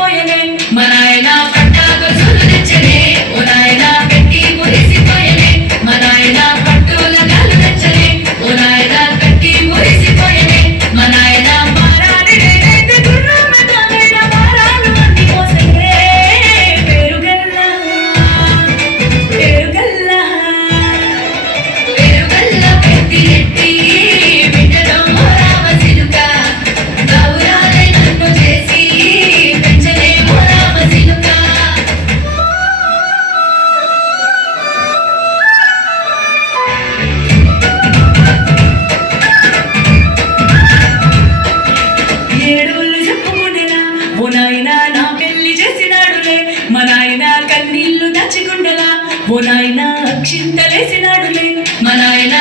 మురిసిపోయనే మా నాయన పట్టాకు చూలు తెచ్చనే ఓ నాయన పెట్టి మురిసిపోయనే మా నాయన పట్టుల గాలు తెచ్చనే ఓ నాయన కట్టి మురిసిపోయనే మా నాయన మారాలి నేనైతే గుర్రమ్మ తాగైన మారాలు మంది మోసే పేరుగల్లా పేరుగల్లా పేరుగల్లా పెట్టి ఎట్టి బిడ్డలో మోరావ సిలుక గౌరాలే నన్ను చేసి పెంచలే మోరావ సిలుక ఏడుళ్ళు చెప్పుకుండెలా ఓ నాయనా నా పెళ్లి చేసినాడులే మా నాయన కన్నీళ్లు దాచిగుండెలా ఓ నాయనా అక్షింతలేసినాడులే మా నాయన